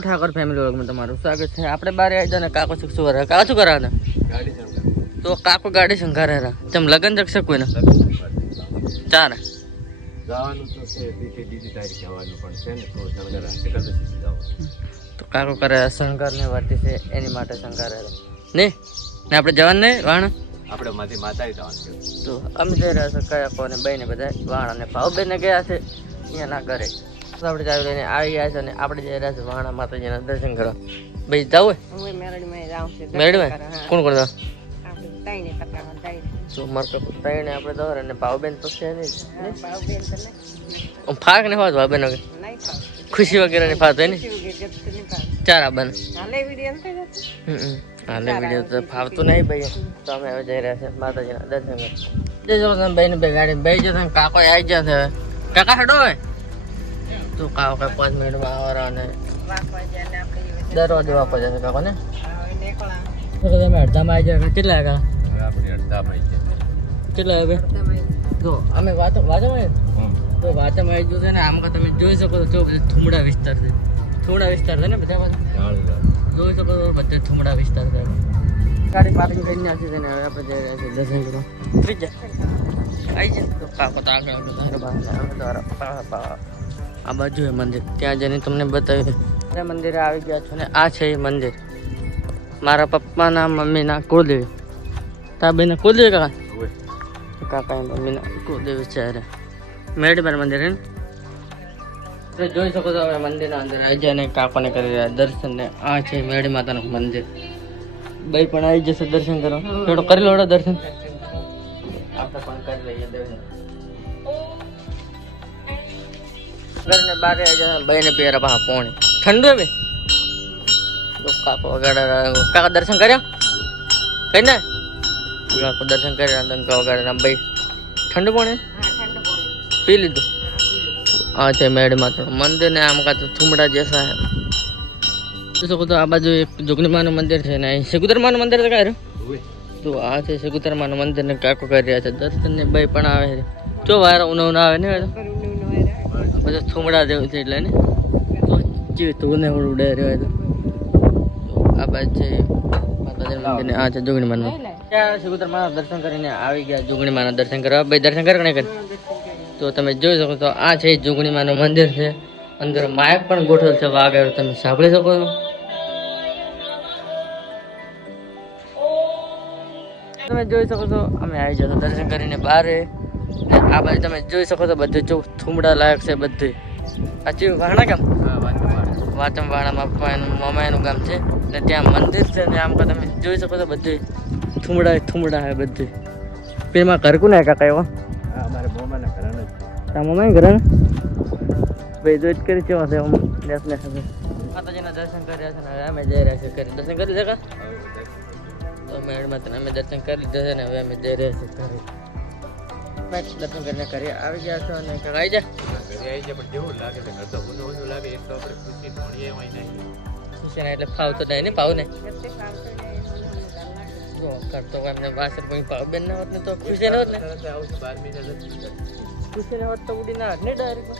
Thakor family વર્ગમાં તમારું સ્વાગત છે. આપણે બારે આવી ને કાકો શીખ શું કરે કાકો શું કરાવે ગાડી તો કાકો ગાડી શંકારે રહ્યા તેમ લગન જગશે કોઈને? ચાર. જવાનું છે. બીજી બીજી તારીખે જવાનું પણ ને. જવાનું. તો કાકો કરે શંકર ને વર્તી છે. એની માટે શંકર નહીં ને? આપણે જવાનું નહીં? વાણ? આપણે માથી માતા જવાનું તો અમે જઈ રહ્યા છે કયા કોને બેને બધા વાણ અને ભાવ બેને ગયા છે. અહીંયા ના આપણે ચાવી લઈને આવી ગયા છે અને આપણે જઈ રહ્યા છે વાણા માતાજીના દર્શન કરવા. ભાઈ જાવ મેરડીમાં કોણ કોણ જાવ આપણે મારે દોર અને ભાવબેન તો છે નહીં. ફાક ને હોત ભાવબેન વગર? ખુશી વગેરે ની? ફાત હોય ને ચાર આબાને. હાલે વીડિયો તો ફાવતું નહીં ભાઈ. તો અમે હવે જઈ રહ્યા છે માતાજીના દર્શન કરવા. જય ભાઈ ને ગાડી. બે જશે કાકો આવી જશે કાકા હેડો હોય તો કાકો કઈ પાંચ મિનિટમાં આવરા અને દરવાજો વાપર જશે કાકો ને હવે નીકળા તો તમે અડધામાં આવી જાય કેટલા કા કેટલા હવે જો અમે વાતો હમ. તો વાંચોમાં આવી ગયું છે ને આમ તો તમે જોઈ શકો છો જો બધું થુમડા વિસ્તાર છે થુમડા વિસ્તાર છે ને બધા. જોઈ શકો છો બધે થુમડા વિસ્તાર છે ગાડી પાર્કિંગ કરીને નાખી છે ને હવે આપણે જઈ રહ્યા છીએ દર્શન કરવા ઉતરી જા આવી જાય તો કાકો તો આગળ આ બાજુ એ મંદિર. ત્યાં જઈને તમને બતાવ્યું આ મંદિરે આવી ગયા છો ને આ છે એ મંદિર. મારા પપ્પાના મમ્મીના કુળદેવી. તા બેના કુળદેવી કાકા? કાકા મમ્મીના કુળદેવી છે અરે. મેડબર મંદિર હે જોઈ શકો છો હવે મંદિરના અંદર આવી જાય ને કાકોને કરી રહ્યા દર્શન ને. આ છે મેળી માતાનું મંદિર. ભાઈ પણ આવી જશે દર્શન કરવા. થોડો કરી લો દર્શન. આપણે પણ કરી લઈએ દર્શન ઘરને બારે ભાઈને પહેરા પાછા પોણે. ઠંડુ તો કાકો વગાડે કાકા દર્શન કર્યા? કઈ ને? કાકો દર્શન કર્યા દંકા વગાડે ભાઈ. ઠંડુ પાણી? હા પી લીધું? આ છે મેડ તો. મંદિર ને આમ કાં તો થુમડા જેસા હે તો શકો તો આ બાજુ એક જોગણીમાનું મંદિર છે ને અહીં. શેકુતરમાનું મંદિર તો કાંઈ હવે તો આ છે શેકુતરમાનું મંદિર ને કાકો કરી રહ્યા છે. દર્શન ને ભાઈ પણ આવે છે. જો વાર ઉનો ઉના આવે ને તો. બધું થુમડા જેવું છે એટલે ને? તો જેવી તું ને ઉડે રહ્યો તો. આ બાજુ છે ને, આ છે દર્શન કરીને આવી ગયા જોગણીમાના દર્શન કરવા. ભાઈ, દર્શન કરે કે તો તમે જોઈ શકો છો, આ છે જોગણીમાનું મંદિર છે. અંદર માયક પણ ગોઠવેલ છે, વાઘ તમે સાંભળી શકો છો. તમે જોઈ શકો છો, અમે આવી જશો દર્શન કરીને ને આ બધું તમે જોઈ શકો છો બધું ચો થુમડા લાયક છે બધું. આ ચેવું વાણા ગામ. વાચમ વાણામાં પપ્પાનું મામાનું ગામ છે. ને ત્યાં મંદિર છે ને આમ તમે જોઈ શકો છો બધું. થુમડા થુમડા હે બધું. પેમાં ઘર ને કાકા એવો? હા અમારે મોમાના ઘરના છે. તારા મમ્મી ઘરે ને? ભાઈ દોજ કરી કેવા છે નેસ નેસ છે માતાજીના દર્શન કર્યા છે ને હવે અમે જઈ રહ્યા છીએ ઘરે. દર્શન કરી શકા તો મેળમાં અમે દર્શન કરી લીધા છે ને હવે અમે જઈ રહ્યા છીએ ઘરે. બસ દર્શન કરીને ઘરે આવી ગયા છો અને ઘરે આવી જા. ઘરે આવી જાય પણ જેવું લાગે છે? ઘર તો ઊંધું ઊંધું લાગે. એક તો આપણે ખુશી ભણીએ હોય નહીં. ખુશી ને એટલે ફાવ તો નહીં ને પાવ ને જો કરતો હોય એમને બાસર કોઈ પાવ બેન ના હોત ને તો ખુશી ને હોત ને? ખુશી ને હોત તો ઉડી ના હોત ને ડાયરેક્ટ